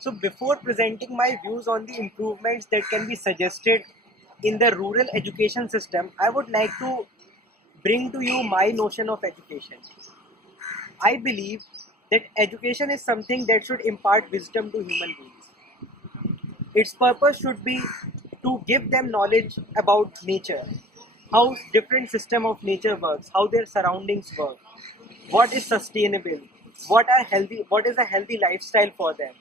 So before presenting my views on the improvements that can be suggested in the rural education system, I would like to bring to you my notion of education. I believe that education is something that should impart wisdom to human beings. Its purpose should be to give them knowledge about nature, how different system of nature works, how their surroundings work, what is sustainable, what is a healthy lifestyle for them.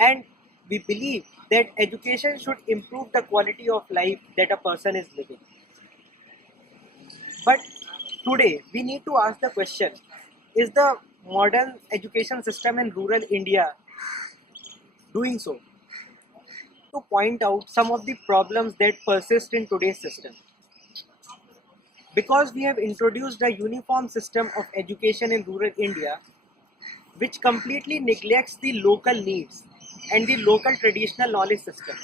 And we believe that education should improve the quality of life that a person is living. But today we need to ask the question, is the modern education system in rural India doing so? To point out some of the problems that persist in today's system. Because we have introduced a uniform system of education in rural India, which completely neglects the local needs and the local traditional knowledge system.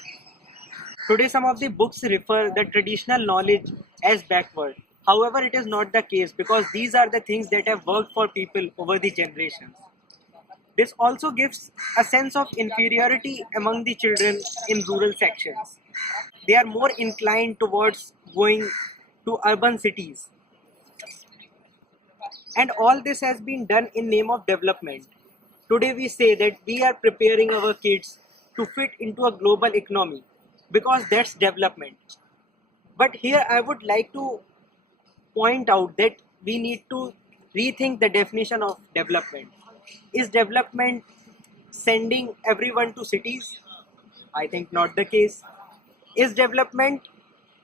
Today, some of the books refer the traditional knowledge as backward. However, it is not the case because these are the things that have worked for people over the generations. This also gives a sense of inferiority among the children in rural sections. They are more inclined towards going to urban cities. And all this has been done in name of development. Today we say that we are preparing our kids to fit into a global economy because that's development. But here I would like to point out that we need to rethink the definition of development. Is development sending everyone to cities? I think not the case. Is development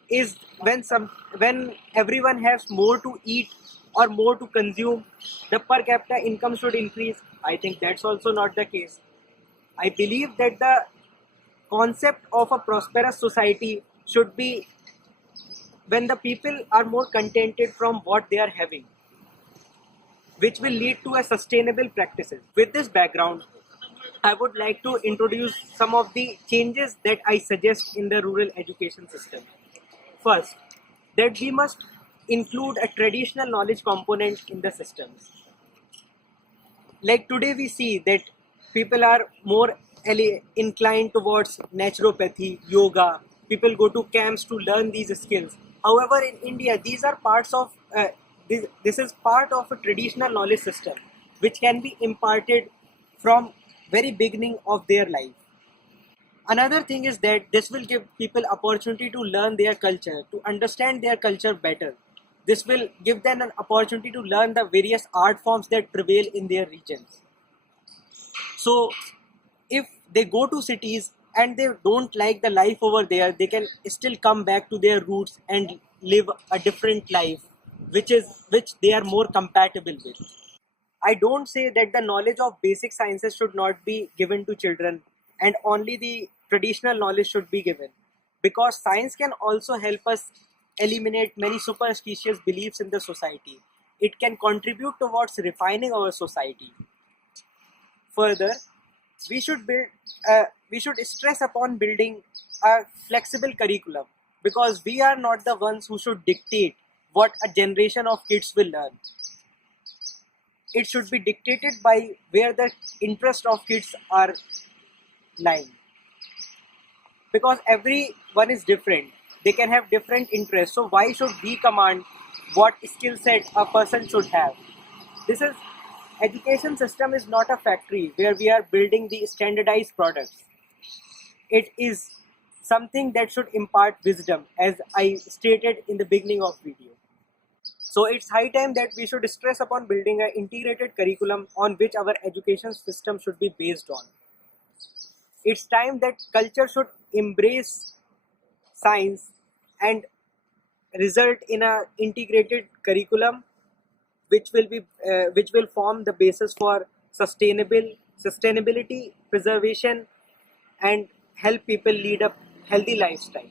is when everyone has more to eat or more to consume, the per capita income should increase? I think that's also not the case. I believe that the concept of a prosperous society should be when the people are more contented from what they are having, which will lead to a sustainable practices. With this background, I would like to introduce some of the changes that I suggest in the rural education system. First, that we must include a traditional knowledge component in the systems. Like today we see that people are more inclined towards naturopathy, yoga. People go to camps to learn these skills. However, in India, these are parts of this is part of a traditional knowledge system which can be imparted from very beginning of their life. Another thing is that this will give people opportunity to learn their culture, to understand their culture better. This will give them an opportunity to learn the various art forms that prevail in their regions. So if they go to cities and they don't like the life over there, they can still come back to their roots and live a different life which they are more compatible with. I don't say that the knowledge of basic sciences should not be given to children and only the traditional knowledge should be given, because science can also help us eliminate many superstitious beliefs in the society. It can contribute towards refining our society. Further, we should we should stress upon building a flexible curriculum, because we are not the ones who should dictate what a generation of kids will learn. It should be dictated by where the interest of kids are lying, because everyone is different. They can have different interests, so why should we command what skill set a person should have? This is Education system is not a factory where we are building the standardized products. It is something that should impart wisdom, as I stated in the beginning of video. So it's high time that we should stress upon building an integrated curriculum on which our education system should be based on. It's time that culture should embrace science and result in an integrated curriculum which will form the basis for sustainability, preservation, and help people lead a healthy lifestyle.